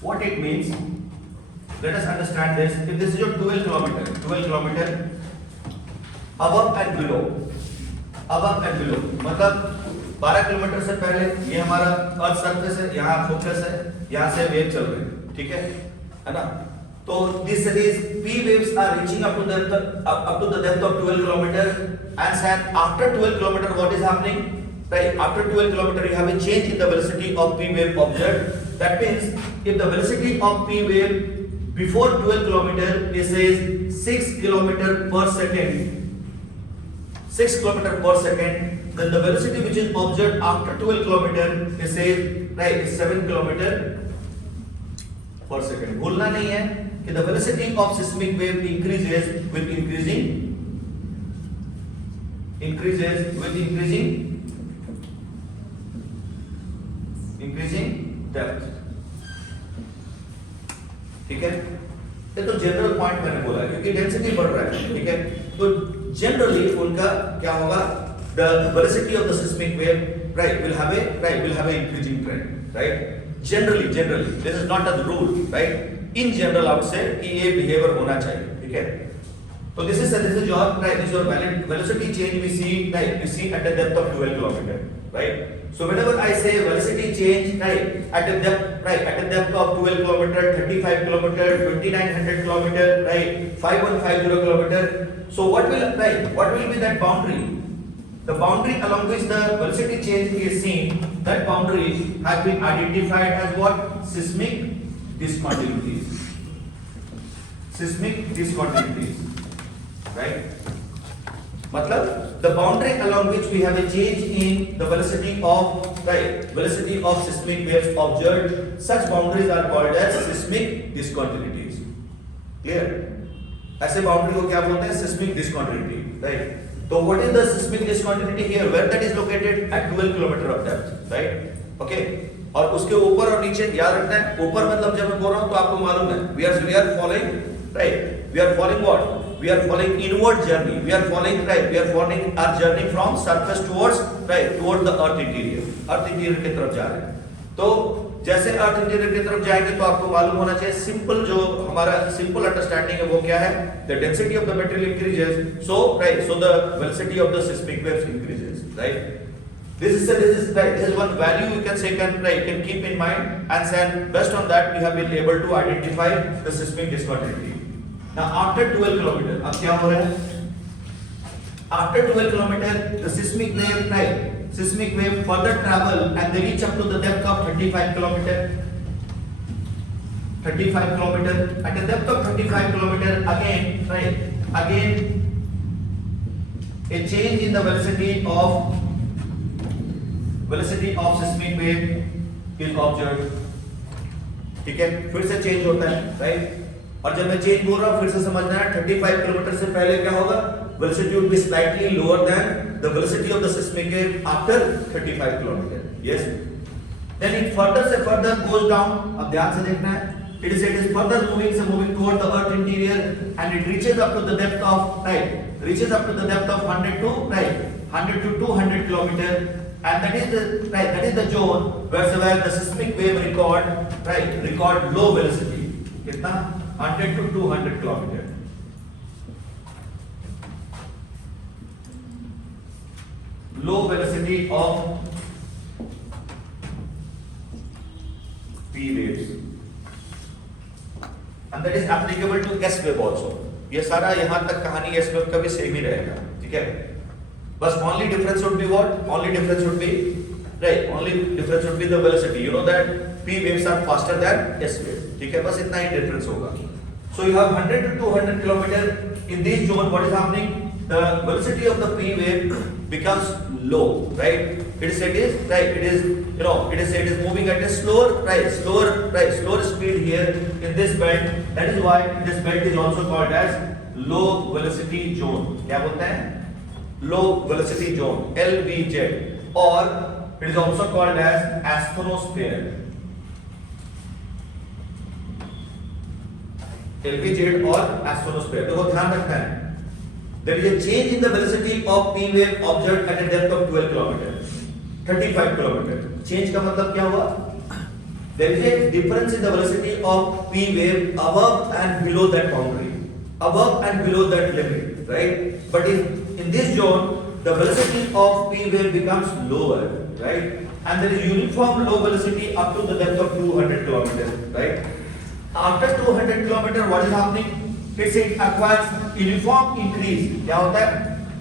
What it means, let us understand this. If this is your 12 kilometer above and below, मतलब 12 kilometre से पहले ये हमारा earth surface है, यहाँ फोकस है, यहाँ से वेव चल रही है, ठीक है ना? तो this is P waves are reaching up to the depth of 12 kilometer, and after 12 kilometer what is happening? Right, after 12 kilometer you have a change in the velocity of P wave observed. That means if the velocity of P wave before 12 kilometer is 6 kilometer per second, 6 kilometer per second, then the velocity which is observed after 12 kilometer is right 7 kilometer per second. भूलना नहीं है कि the velocity of seismic wave increases with increasing depth. ठीक है, ये तो general point मैंने बोला है क्योंकि डेंसिटी बढ़ रहा है, ठीक है? तो जनरली उनका क्या होगा, the velocity of the seismic wave right will have a increasing trend, right? Generally this is not a rule, right? In general I would say कि ये behavior होना चाहिए, ठीक है? So this is your velocity change we see at the depth of 12 kilometer, right? So whenever I say velocity change at the depth of 12 kilometer, 35 kilometer, 2900 kilometer, right, 5150 kilometer, so what will be that boundary? The boundary along which the velocity change is seen, that boundary has been identified as what? Seismic discontinuities. Right? मतलब the boundary along which we have a change in the velocity of seismic waves observed, such boundaries are called as seismic discontinuities. Clear? ऐसे boundary को क्या बोलते हैं? Seismic discontinuity, right? So what is the seismic discontinuity here? Where that is located at 12 kilometer of depth, right? Okay? और उसके ऊपर और नीचे याद रखना है. ऊपर मतलब जब मैं बोल रहा हूँ तो आपको मालूम है. We are following, right? We are following what? We are following inward journey. We are following our journey from surface towards the earth interior. Earth interior की तरफ जा रहे हैं. तो जैसे अर्थ इंटीरियर की तरफ जाएंगे तो आपको मालूम होना चाहिए सिंपल जो हमारा सिंपल अंडरस्टैंडिंग है वो क्या है, the density of the material increases, so the velocity of the seismic waves increases, right. This is one value you can keep in mind, and then based on that we have been able to identify the seismic discontinuity. Now after 12 kilometer अब क्या हो रहा है, after 12 kilometer the seismic wave further travel and they reach up to the depth of 35 kilometer. At the depth of 35 kilometer again a change in the velocity of seismic wave is observed. ठीक है, फिर से change होता है, right. और जब मैं change बोल रहा हूं फिर से समझना है 35 किलोमीटर से पहले क्या होगा, velocity would be slightly lower than the velocity of the seismic wave after 35 kilometer. Yes. Then it further goes down. अब ध्यान से देखना है. It is further moving toward the earth interior, and it reaches up to the depth of 100 to 200 kilometer, and that is the zone where the seismic wave record low velocity. कितना? 100 to 200 kilometer. Low velocity of P waves, and that is applicable to S wave also. ये सारा यहाँ तक कहानी S wave का भी same ही रहेगा, ठीक है. बस only difference would be what? Only difference would be the velocity. You know that P waves are faster than S wave, ठीक है. बस इतना ही difference होगा. So you have 100 to 200 kilometer in this zone. What is happening? The velocity of the P wave becomes low, right? It is moving at a slower speed here in this belt. That is why this belt is also called as low velocity zone. क्या बोलते हैं? Low velocity zone, LVZ, or it is also called as asthenosphere. LVZ or asthenosphere. देखो ध्यान रखना है. There is a change in the velocity of P wave observed at a depth of 12 kilometer, 35 kilometer. Change का मतलब क्या हुआ? there is a difference in the velocity of P wave above and below that boundary, above and below that limit, right? But in this zone, the velocity of P wave becomes lower, right? And there is uniform low velocity up to the depth of 200 kilometers, right? After 200 kilometers, what is happening? It acquires uniform increase. क्या होता है?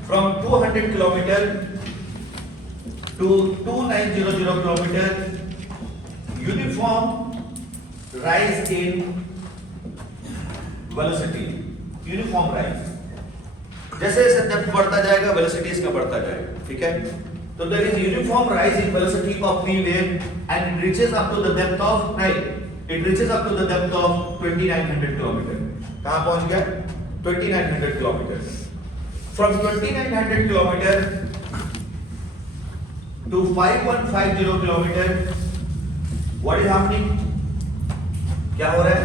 From 200 kilometers to 2900 kilometers, uniform rise in velocity, uniform rise. जैसे जैसे depth बढ़ता जाएगा velocity इसका बढ़ता जाएगा, ठीक है? तो there is uniform rise in velocity of P wave and it reaches up to the depth of, right? It reaches up to the depth of 2900 kilometers. कहाँ पहुंच गया? 2900 kilometers. From 2900 kilometers to 5150 kilometers, what is happening? क्या हो रहा है?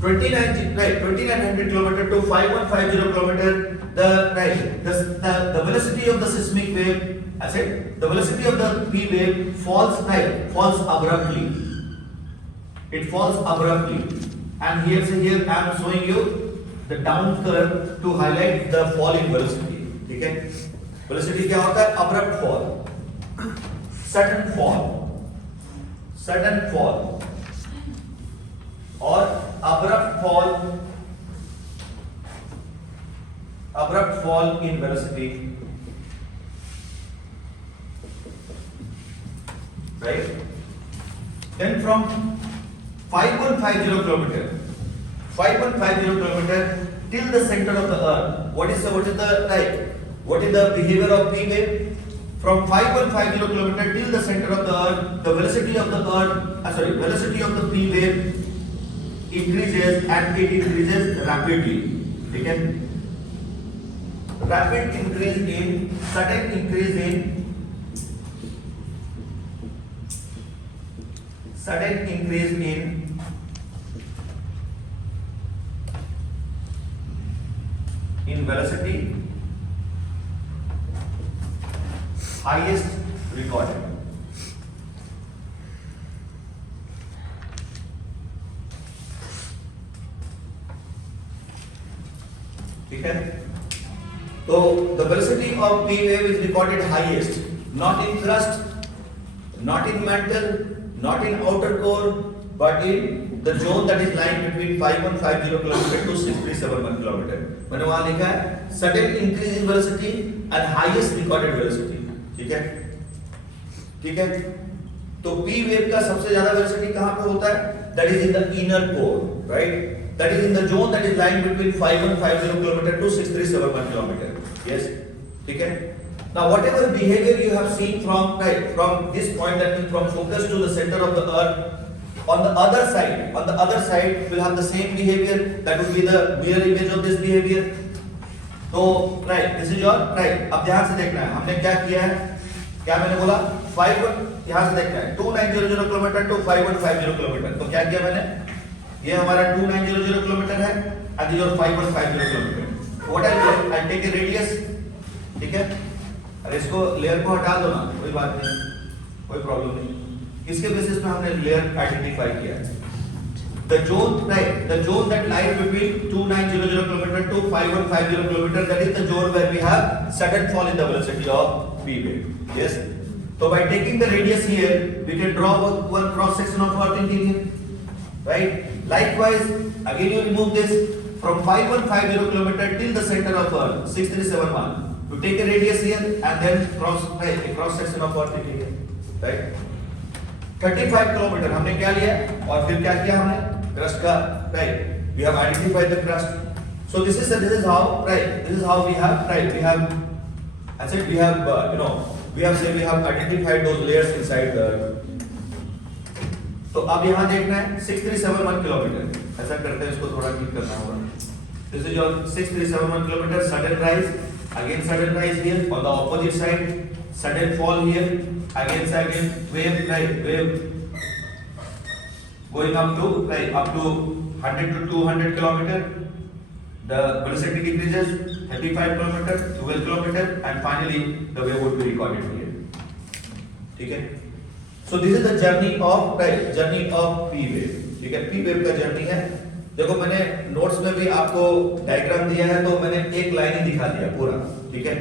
2900 kilometers to 5150 kilometers. The velocity of the seismic wave, I said, the velocity of the P wave falls abruptly. It falls abruptly, and here I am showing you the down curve to highlight the fall in velocity. ठीक है? Velocity क्या होता है? Abrupt fall, sudden fall, और abrupt fall in velocity, right? Then from 5150 kilometer till the center of the earth, what is the behavior of P wave? From 5150 kilometer till the center of the earth, the velocity of the P wave increases, and it increases rapidly. Okay? Rapid increase in, sudden increase in velocity, highest recorded. ठीक है? तो the velocity of P wave is recorded highest, not in thrust, not in mantle, not in outer core, but in the zone that is lying between 5150 km to 6371 km. मैंने वहां लिखा है sudden increase in velocity and highest recorded velocity. ठीक है? ठीक है? तो P wave का सबसे ज्यादा velocity कहाँ पे होता है? That is in the inner core, right? That is in the zone that is lying between 5150 km to 6371 km. Yes, ठीक है? Now whatever behavior you have seen from this point, that means from focus to the center of the earth, on the other side will have the same behavior. That will be the mirror image of this behavior. तो this is your अब ध्यान से देखना है हमने क्या किया है. क्या मैंने बोला? 51 यहाँ से देखना है 2900 किलोमीटर to 5150 किलोमीटर. तो क्या किया मैंने? ये हमारा 2900 किलोमीटर है and this is 5150 kilometre. What I do, I take a radius. ठीक है? अरे इसको लेयर को हटा दो ना, कोई बात नहीं, कोई प्रॉब्लम नहीं. किसके बेसिस पे हमने लेयर आइडेंटिफाई किया है? The zone that lies between 2900 km to 5150 km, that is the zone where we have sudden fall in the velocity of P wave. Yes. So by taking the radius here, we can draw one cross section of Earth interior, right? Likewise, again you remove this from 5150 km till the center of Earth, 6371. You take a radius here and then a cross section of Earth interior, right? 35 kilometre हमने क्या लिया और फिर क्या किया हमने? Crust का, right? We have identified the crust. So this is how, right? This is how we have, right? We have, I said we have, we have identified those layers inside the Earth. तो अब यहाँ देखना है 6371 kilometre. ऐसा करते हैं, इसको थोड़ा ठीक करना होगा. This is your 6371 kilometer sudden rise. Again sudden rise here. On the opposite side, sudden fall here. Again wave going up to 100 to 200 kilometer. The velocity decreases 35 kilometer, 12 kilometer, and finally the wave would be recorded here. ठीक है? So this is the journey of P wave. ठीक है, P wave का journey है। देखो मैंने notes में भी आपको डायग्राम दिया है, तो मैंने एक लाइन ही दिखा दिया पूरा, ठीक है।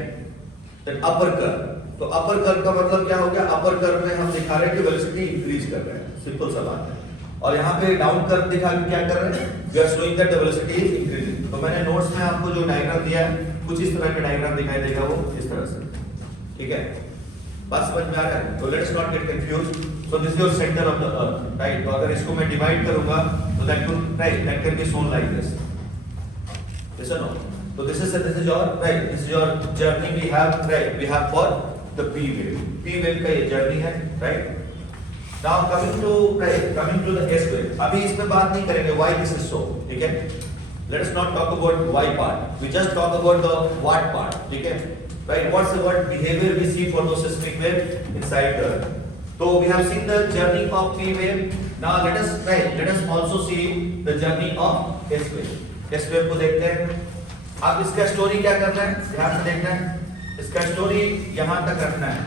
अपर कर्व, तो अपर कर्व का मतलब क्या हो गया, अपर कर्व में हम दिखा रहे हैं कि वेलोसिटी इंक्रीज कर रहे हैं, सिंपल सा बात है। और यहाँ पे डाउन कर्व दिखा के क्या कर रहे हैं, we are showing that the velocity is increasing. तो मैंने नोट्स में आपको जो डायग्राम दिया है कुछ इस तरह का डायग्राम दिखाई देगा, वो इस तरह से, ठीक है। बात समझ में आ रहा है? तो let's not gate confused. So this is your centre of the earth, right. तो अगर इसको मैं डिवाइड करूंगा तो that can be shown like this, yes और no. So this is your right. This is your journey we have, right? We have for the P wave. P wave का ये journey है, right? Now coming to the S wave. अभी इसमें बात नहीं करेंगे why this is so, ठीक है? Let us not talk about why part. We just talk about the what part, ठीक है? Right? What's the what behavior we see for those seismic waves inside the earth? So we have seen the journey of P wave. Now let us also see the journey of S wave. S wave को देखते हैं। आप इसका story क्या करना है, ध्यान से देखना है। इसका स्टोरी यहां तक रखना है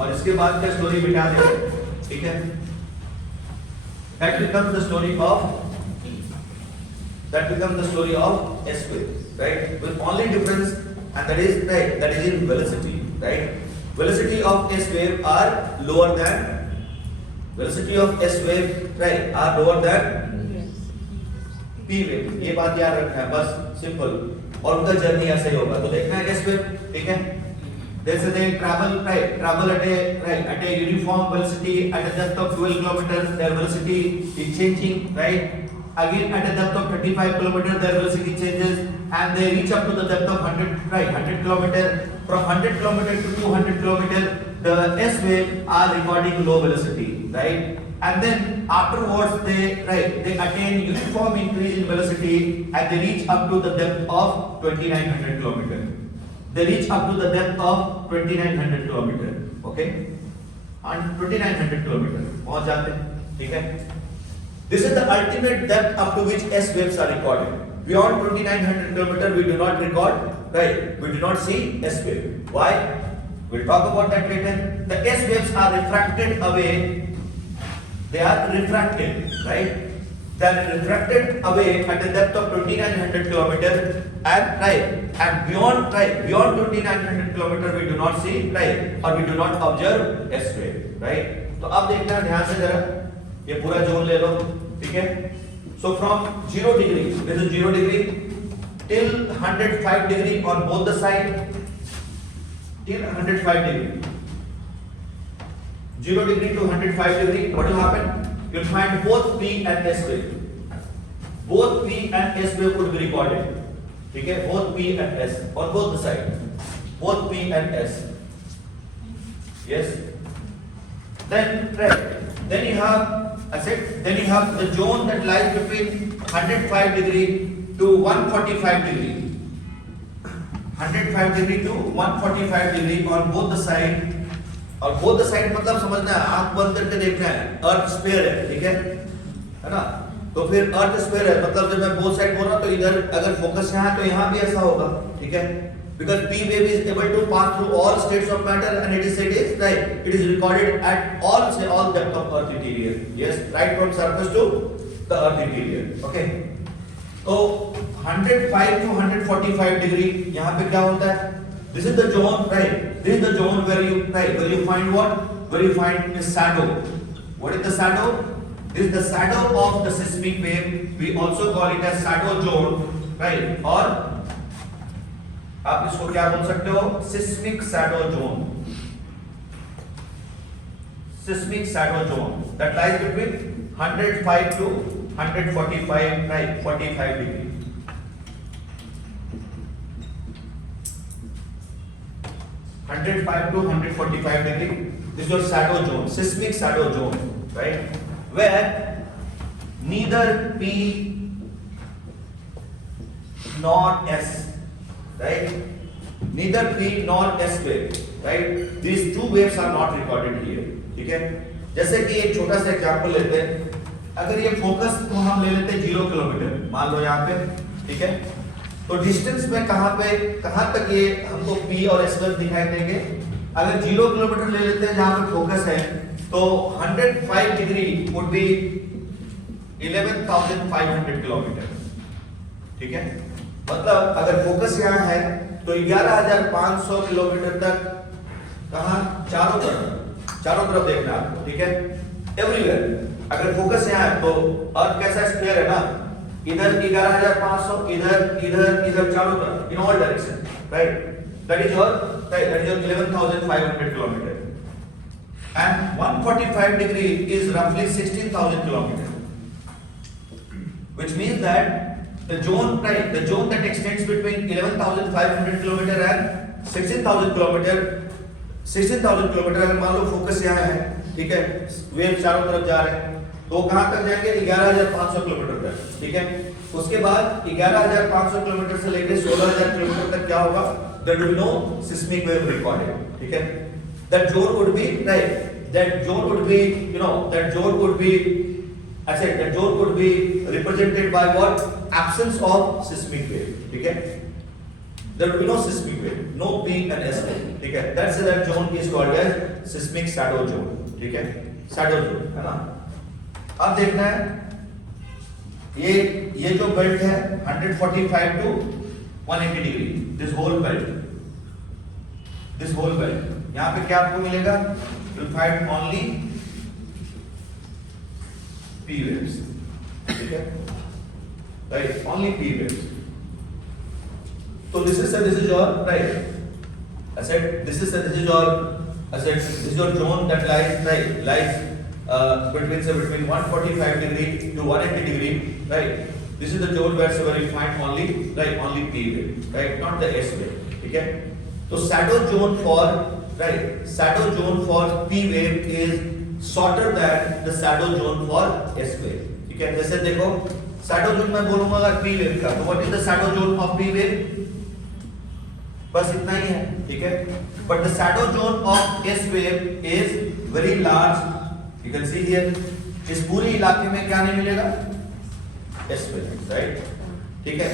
और इसके बाद का स्टोरी मिटा देना, ठीक है। That becomes the story of S wave, right? With only difference, and that is in velocity, right? Velocity of S wave are lower than P wave, ये बात याद रखना है, बस सिंपल। और उनका जर्नी ऐसे ही होगा। तो देखना है S wave, ठीक है। जैसे they travel at a uniform velocity at a depth of 12 kilometers, their velocity is changing, right? Again at a depth of 35 kilometers, their velocity changes, and they reach up to the depth of 100 kilometers. From 100 kilometers to 200 kilometers, the S wave are recording low velocity, right? And then afterwards they attain uniform increase in velocity and they reach up to the depth of 2900 kilometers. They reach up to the depth of 2900 kilometers, okay? And 2900 kilometers पहुंच जाते हैं, ठीक है। This is the ultimate depth up to which S waves are recorded. Beyond 2900 kilometers we do not record, right? We do not see S wave. Why? We'll talk about that later. The S waves are refracted away. They are refracted, right? They are refracted away at a depth of 2900 kilometers, and beyond 2900 kilometers we do not see, or we do not observe S wave, right? तो अब देखना है ध्यान से जरा, ये पूरा zone ले लो, ठीक है। So from 0 degree, this is 0 degree till 105 degree on both the side, till 105 degree. 0 degree to 105 degree, what will happen? You'll find both P and S wave. Both P and S wave would be recorded. ठीक है, both P and S on both the side. Both P and S. Yes. Then you have the zone that lies between 105 degree to 145 degree. 105 degree to 145 degree on both the side. और both the side मतलब समझना है, आंख बंद करके देखना है, अर्थ sphere है, ठीक है ना। तो फिर अर्थ स्फीयर है मतलब जब मैं बोथ साइड बोल रहा हूं तो इधर अगर फोकस यहाँ है तो यहाँ भी ऐसा होगा, ठीक है। Because P wave is able to pass through all states of matter and it is recorded at all depth of earth interior. Yes, right from surface to the earth interior. Okay. तो 105 to 145 degree यहाँ पे क्या होता है? This is the zone, right? This is the zone where you find what? Where you find a shadow. What is the shadow? This is the shadow of the seismic wave. We also call it as shadow zone, right? और आप इसको क्या बोल सकते हो? Seismic shadow zone. Seismic shadow zone that lies between 105 to 145, right? 45 degree. 105 to 145 degree. This is your shadow zone, seismic shadow zone, right? Where neither P nor S, right? Neither P nor S wave, right? These two waves are not recorded here. ठीक है? जैसे कि एक छोटा सा example लेते हैं, अगर ये फोकस को हम ले लेते हैं 0 किलोमीटर, मान लो यहाँ पे, ठीक है। तो डिस्टेंस में कहां तक ये हमको P और S वैव दिखाई देंगे? अगर 0 किलोमीटर ले लेते हैं जहां पे फोकस है, तो 105 डिग्री would be 11,500 किलोमीटर, ठीक है। मतलब अगर फोकस यहाँ है तो 11,500 किलोमीटर तक, कहाँ, चारों तरफ देखना आपको, ठीक है, एवरीवेयर। अगर फोकस यहाँ है तो अर्थ कैसा स्क्वायर है ना, इधर 11,500, इधर चारों तरफ, in all direction, right. That is your 11,500 kilometre, and 145 degree is roughly 16,000 kilometers, which means that the zone that extends between 11,500 kilometer and 16,000 kilometer, 16,000 kilometer अगर मान लो फोकस यहाँ है, ठीक है, वेव चारों तरफ जा रहे हैं, तो कहाँ तक जाएंगे, 11,500 किलोमीटर तक, ठीक है। उसके बाद 11,500 किलोमीटर से लेकर 16,000 किलोमीटर तक क्या होगा, there will be no seismic wave recorded, ठीक है। That zone would be, right, that zone would be, that zone would be, I said that zone would be represented by what, absence of seismic wave, ठीक है। There will be no seismic wave, no P and S wave, ठीक है। That zone is called as seismic shadow zone, ठीक है, shadow zone, है ना। अब देखना है ये जो बेल्ट है 145 to 180 degree, this whole belt, यहाँ पे क्या आपको मिलेगा, you'll find only P waves, ठीक है, right, only P waves. So this is your, right, I said this is your zone that lies between 145 degree to 180 degree, right. This is the zone where you find only P wave, right, not the S wave, ठीक है। तो shadow zone for P wave is shorter than the shadow zone for S wave, ठीक है। जैसे देखो shadow zone मैं बोलूंगा अगर P wave का, तो what is the shadow zone of P wave, बस इतना ही है, ठीक है। But the shadow zone of S wave is very large, you can see here, इस पूरी इलाके में क्या नहीं मिलेगा, S wave, right, ठीक है।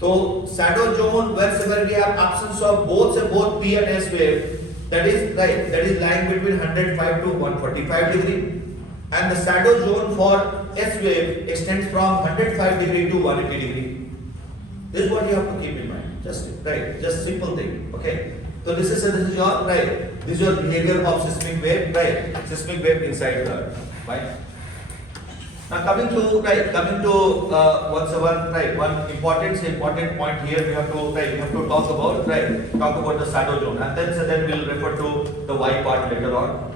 तो shadow zone wherever we have absence of both P and S wave, that is lying between 105 to 145 degree, and the shadow zone for S wave extends from 105 degree to 180 degree. This is what you have to keep in mind, just simple thing, okay. So this is your behavior of seismic wave inside the earth, right. Now coming to one important point here, we have to talk about the shadow zone, and then we'll refer to the Y part later on.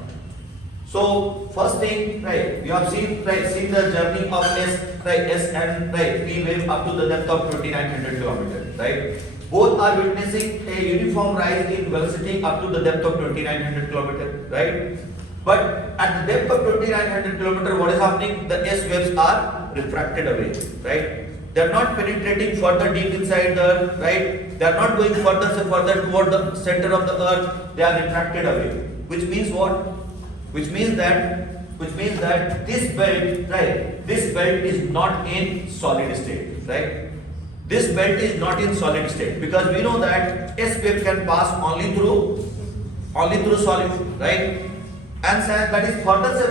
So first thing, we have seen the journey of S and P wave up to the depth of 2,900 kilometers, right. Both are witnessing a uniform rise in velocity up to the depth of 2,900 kilometers, right. But at the depth of 2,900 kilometers, what is happening? The S waves are refracted away, right? They are not penetrating further deep inside the earth, right? They are not going further toward the center of the earth. They are refracted away. Which means what? Which means that this belt, right? This belt is not in solid state, right? This belt is not in solid state because we know that S wave can pass only through solid, right? And that is further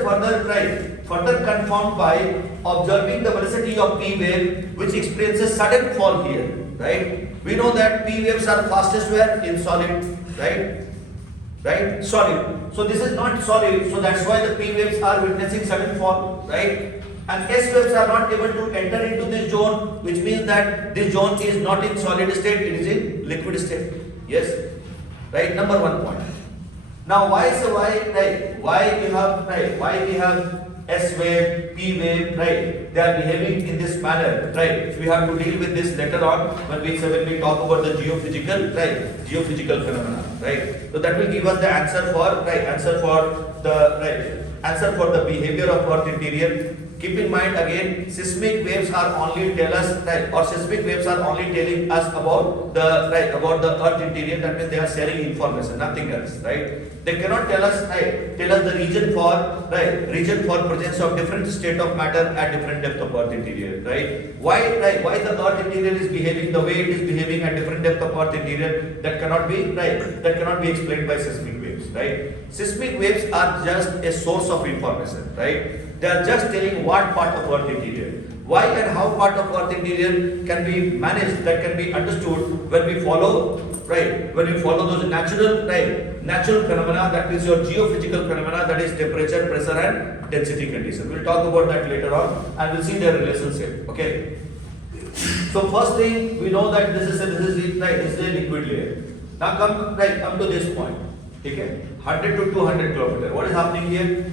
confirmed by observing the velocity of P wave, which experiences sudden fall here, right? We know that P waves are fastest where in solid, right? Solid. So this is not solid, so that's why the P waves are witnessing sudden fall, right? And S waves are not able to enter into this zone, which means that this zone is not in solid state; it is in liquid state. Yes, right. Number one point. Now why we have S wave, P wave, right? They are behaving in this manner, right? We have to deal with this later on when we talk about the geophysical phenomena, right? So that will give us the answer for the behavior of Earth interior. Keep in mind again, seismic waves are only telling us about the Earth interior. That means they are sharing information, nothing else, right? They cannot tell us the region for presence of different state of matter at different depth of Earth interior, right? Why the Earth interior is behaving the way it is behaving at different depth of Earth interior, that cannot be explained by seismic wave. waves, right? Seismic waves are just a source of information, right? They are just telling what part of Earth interior. Why and how part of Earth interior can be managed, that can be understood when we follow, right? When we follow those natural, right? Natural phenomena, that is your geophysical phenomena, that is temperature, pressure and density condition. We'll talk about that later on and we'll see their relationship, okay? So first thing, we know that this is a liquid layer. Now come to this point, okay? 100 to 200 kilometer. What is happening here?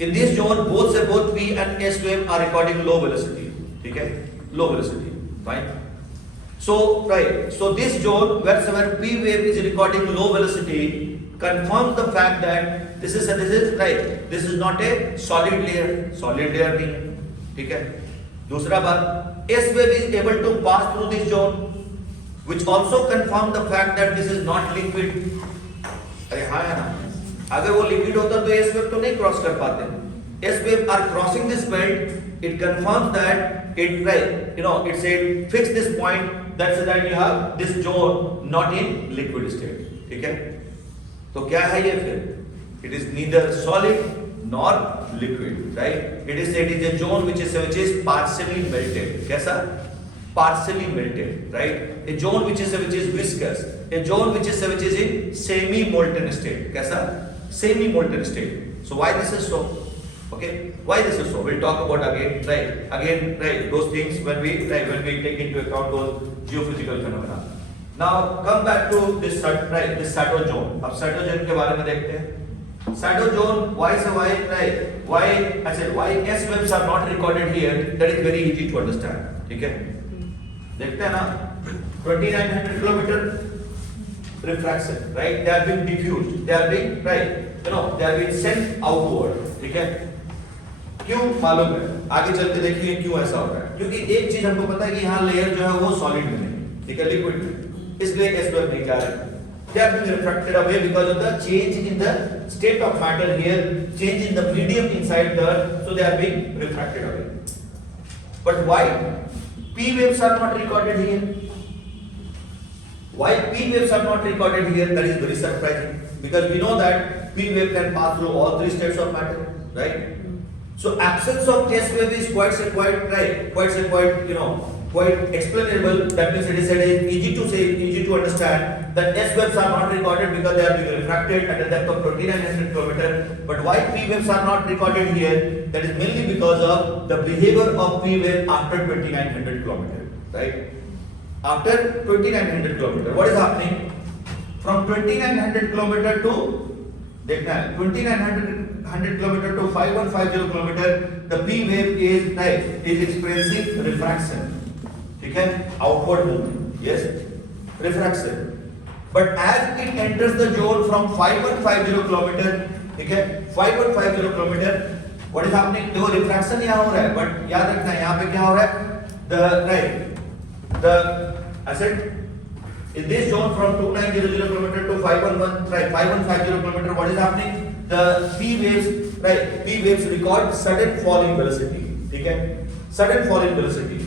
In this zone, both P and S wave are recording low velocity, okay? Low velocity, fine. So this zone, wherever P wave is recording low velocity, confirms the fact that this is not a solid layer नहीं है, ठीक है? दूसरा बात, S wave is able to pass through this zone, which also confirm the fact that this is not liquid. अरे हाँ है ना? अगर वो liquid होता तो S wave तो नहीं cross कर पाते. S wave are crossing this belt. It confirms that it said fix this point. That's that you have this zone not in liquid state. ठीक है? तो क्या है ये फिर? It is neither solid nor liquid, right? It is said it is a zone which is partially melted. कैसा? Partially melted, right? A zone which is viscous. A zone which is in semi-molten state. कैसा? Semi-molten state. So why this is so? Okay, why this is so? We'll talk about again, those things when we take into account those geophysical phenomena. Now come back to this Sato zone. अब Sato zone के बारे में देखते हैं. Sato zone, why I said why S waves are not recorded here? That is very easy to understand. ठीक है? देखते हैं ना? 2900 kilometer refraction, right? They are being diffused. They are being they are being sent outward. ठीक है? क्यों मालूम है? आगे चल के देखिए क्यों ऐसा हो रहा है. क्योंकि एक चीज हमको पता है कि यहाँ लेयर जो है वो सॉलिड में नहीं, ठीक है, लिक्विड में. इसलिए S wave नहीं जा रहे. They are being refracted away because of the change in the state of matter here, change in the medium inside the earth, so they are being refracted away. But why P waves are not recorded here? Why P waves are not recorded here? That is very surprising because we know that P wave can pass through all three states of matter, right? So absence of S wave is quite explainable. That means it is easy to understand that S waves are not recorded because they are being refracted at a depth of 2900 kilometers. But why P waves are not recorded here? That is mainly because of the behavior of P wave after 2900 kilometers, right? After 2900 kilometers, what is happening? From 2900 kilometers to 2900 kilometer to 5150 kilometer, the P wave is experiencing refraction. ठीक है? Outward movement. Yes, refraction. But as it enters the zone from 5150 kilometer, ठीक है? 5150 kilometer, what is happening? देखो refraction यहाँ हो रहा है, but याद रखना यहाँ पे क्या हो रहा है? I said in this zone from 2900 kilometer to 5150 kilometer, what is happening? The P waves record sudden fall in velocity. ठीक है? Sudden fall in velocity.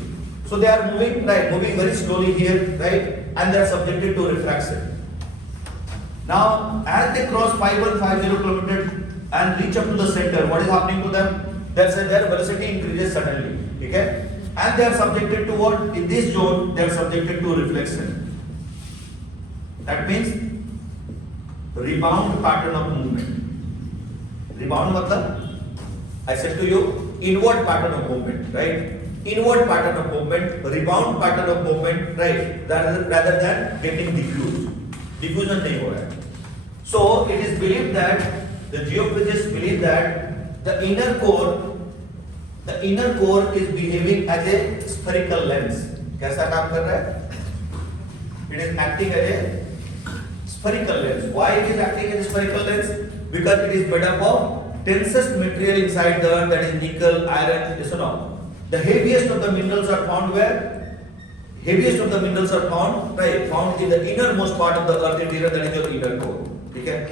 So they are moving very slowly here, right? And they are subjected to refraction. Now, as they cross 5150 kilometer and reach up to the center, what is happening to them? Their velocity increases suddenly. Okay? And they are subjected to what? In this zone, they are subjected to reflection. That means rebound pattern of movement. Rebound matlab, I said to you, inward pattern of movement, right? Inward pattern of movement, rebound pattern of movement, right? Rather than getting diffused. Diffusion nahi ho raha hai. So it is believed that the geophysicists believe that the inner core is behaving as a spherical lens. कैसा काम कर रहा है? It is acting as a spherical lens. Why it is acting as a spherical lens? Because it is made up of densest material inside the earth, that is nickel, iron, the heaviest of the minerals are found where? Heaviest of the minerals are found in the innermost part of the earth interior, that is your inner core. ठीक है?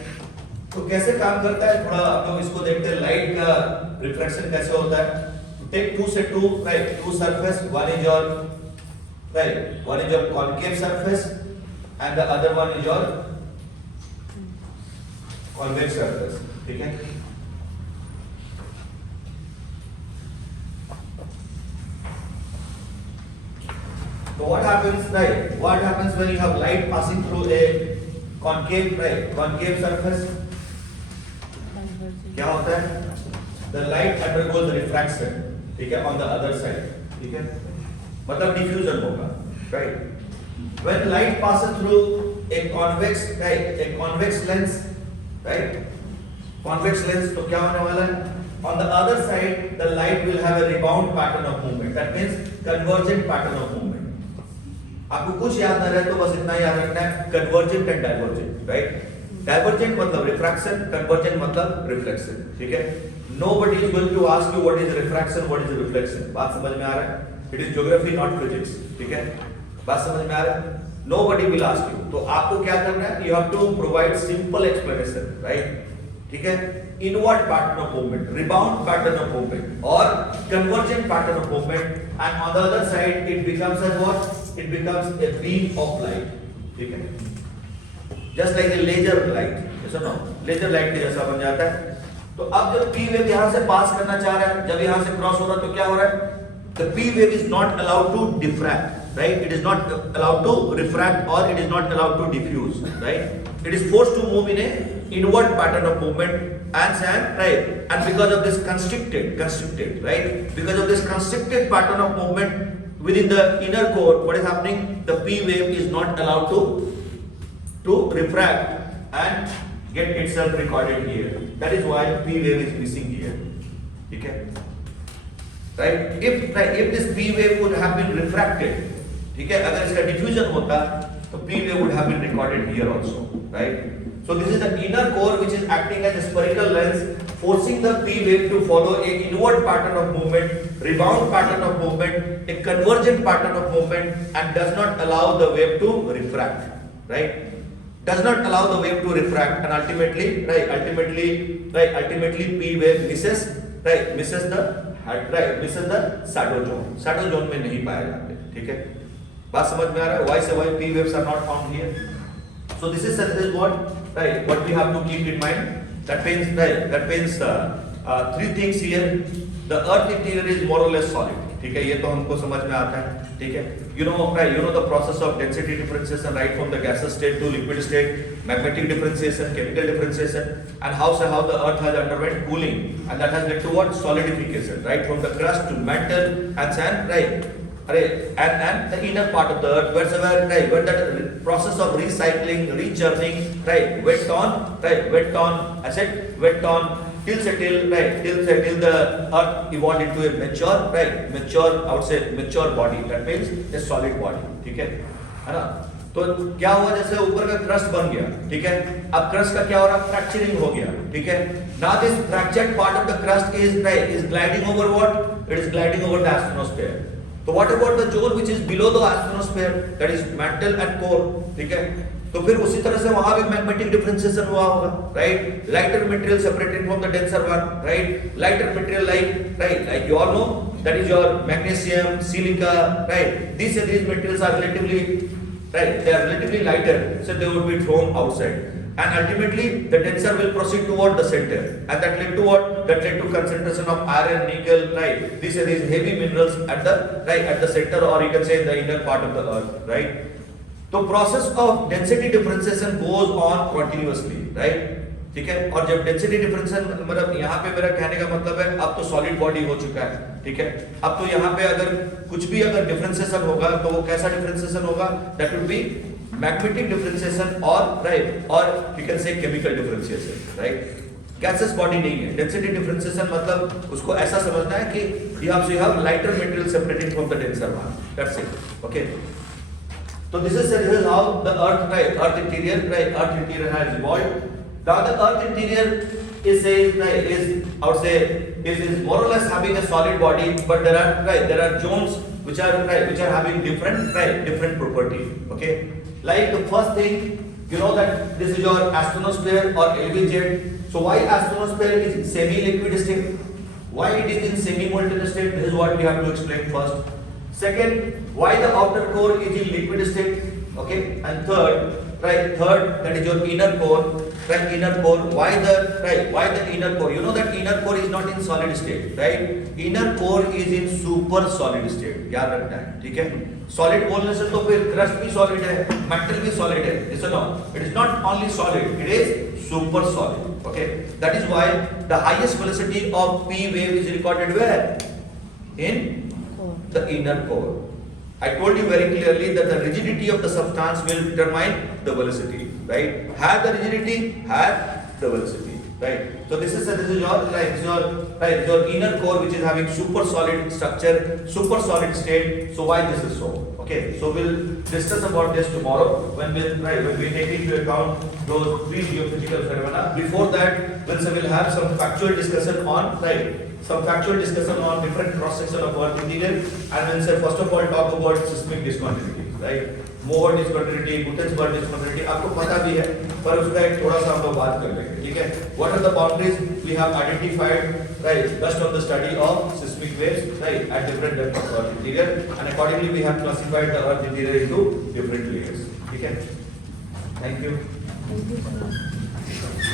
तो कैसे काम करता है? थोड़ा आप लोग इसको देखते हैं, लाइट का रिफ्रैक्शन कैसे होता है? Take two surface, one is your concave surface and the other one is your convex surface. ठीक है? So what happens, right? What happens when you have light passing through a concave, right? Concave surface? क्या होता है? The light undergoes refraction, ठीक है? On the other side, ठीक है? मतलब diffusion होगा, right? When light passes through a convex, right? A convex lens, right? Convex lens तो क्या होने वाला है? On the other side, the light will have a rebound pattern of movement. That means convergent pattern of movement. आपको कुछ याद ना रहे तो बस इतना याद रखना है convergent and divergent, right? Divergent मतलब रिफ्रैक्शन, कन्वर्जेंट मतलब रिफ्लेक्शन, ठीक है? Nobody is going to ask you what is refraction, what is reflection. बात समझ में आ रहा है? It is geography not physics, ठीक है? बात समझ में आ रहा है? Nobody will ask you. तो आपको क्या करना है? You have to provide simple explanation, right? ठीक है? Inward pattern of movement, rebound pattern of movement, or convergent pattern of movement, and on the other side it becomes as what? It becomes a beam of light. ठीक है? Just like a laser light, yes or no? Laser light के जैसा बन जाता है. तो अब जब P wave यहाँ से पास करना चाह रहा है, जब यहाँ से क्रॉस हो रहा है तो क्या हो रहा है? The P wave is not allowed to diffract, right? It is not allowed to refract, or it is not allowed to diffuse, right? It is forced to move in a inward pattern of movement and right, and because of this constricted, right? Because of this constricted pattern of movement within the inner core, what is happening? The P wave is not allowed to refract and get itself recorded here. That is why P wave is missing here. Okay? Right? If this P wave would have been refracted, ठीक है? अगर इसका diffusion होता, तो P wave would have been recorded here also, right? So this is the inner core which is acting as a spherical lens, forcing the P wave to follow a inward pattern of movement, rebound pattern of movement, a convergent pattern of movement, and does not allow the wave to refract, right? Does not allow the wave to refract, and ultimately P wave misses the shadow zone. Shadow zone में नहीं पाया जाते, ठीक है? बात समझ में आ रहा है? Why P waves are not found here? So this is what, right? What we have to keep in mind. That means, right? That means three things here. The earth interior is more or less solid. ठीक है? ये तो हमको समझ में आता है. ठीक है? You know, right? You know the process of density differentiation, right from the gaseous state to liquid state, magnetic differentiation, chemical differentiation, and how the earth has underwent cooling, and that has led to what? Solidification, right? From the crust to mantle and sand, right? And the inner part of the earth, where that process of recycling, rechurning, right, went on, I said went on till the earth evolved into a mature body. That means a solid body. ठीक है ना? तो क्या हुआ? जैसे ऊपर का crust बन गया, ठीक है? अब क्रस्ट का क्या हो रहा? फ्रैक्चरिंग हो गया, ठीक है? Now this fractured part of the crust is gliding over what? It is gliding over the astrosphere. So what about the zone which is below the astrosphere, that is mantle and core, ठीक है? तो फिर उसी तरह से वहां भी magnetic differentiation हुआ होगा, right? Lighter material separated from the denser one, right? Lighter material like you all know, that is your magnesium, silica, right? These materials are relatively lighter, so they would be thrown outside. And ultimately the tensor will proceed toward the center, and that led to what? That led to concentration of iron, nickel, right? These are heavy minerals at the center, or you can say in the inner part of the earth, right? So process of density differentiation goes on continuously, right? ठीक है? और जब density differentiation, मतलब यहाँ पे मेरा कहने का मतलब है अब तो सॉलिड बॉडी हो चुका है, ठीक है? अब तो यहाँ पे अगर कुछ भी डिफरेंशिएशन होगा तो वो कैसा डिफरेंशिएशन होगा? That will be magnetic differentiation, or you can say chemical differentiation, right? Gaseous body नहीं है. Density differentiation मतलब उसको ऐसा समझना है कि you have lighter material separating from the denser one. That's it. Okay. So this is how the earth interior has evolved. Now the earth interior is more or less having a solid body, but there are zones which are having different property. Okay. Like the first thing, you know that this is your astrosphere or LV-jet. So why astrosphere is semi-liquid state? Why it is in semi-molten state? This is what we have to explain first. Second, why the outer core is in liquid state? Okay. And third, right? Third, that is your inner core, right? Inner core. Why the inner core? You know that inner core is not in solid state, right? Inner core is in super solid state. याद रखना है, ठीक है? Solid बोलने से तो फिर crust भी solid है, metal भी solid है. Listen now, it is not only solid, it is super solid. Okay, that is why the highest velocity of P wave is recorded where? In the inner core. I told you very clearly that the rigidity of the substance will determine the velocity, right? Have the rigidity, have the velocity, right? So this is your inner core, which is having super solid structure, super solid state. So why this is so? Okay, so we'll discuss about this tomorrow when we take into account those three geophysical phenomena. Before that, we'll have some factual discussion on different cross section of Earth interior, and we'll say first of all talk about seismic discontinuity, right? Mohr discontinuity, Guttensberg discontinuity, आपको पता भी है, पर उसका एक थोड़ा सा हम लोग बात कर लेंगे, ठीक है? What are the boundaries we have identified, right? Based on the study of seismic waves, right, at different depths of Earth interior, and accordingly we have classified the Earth interior into different layers, ठीक है? Thank you. Thank you, sir.